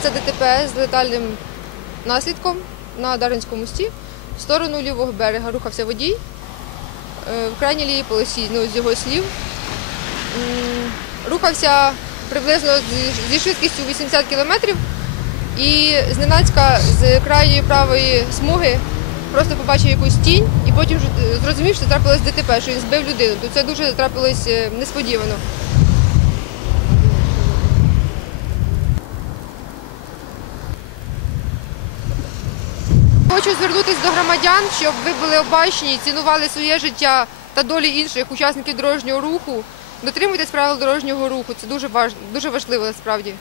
Сталося ДТП з летальним наслідком на Даринському мості. В сторону лівого берега рухався водій. Е, В крайній лівій полосі, ну, з його слів. Рухався приблизно зі- швидкістю 80 км і зненацька з крайньої правої смуги просто побачив якусь тінь і потім е, зрозумів, що трапилось ДТП, що він збив людину. То це дуже трапилось е, несподівано. Хочу звернутися до громадян, щоб ви були обачні і цінували своє життя та долі інших учасників дорожнього руху. Дотримуйтесь правил дорожнього руху. Це дуже важливо насправді.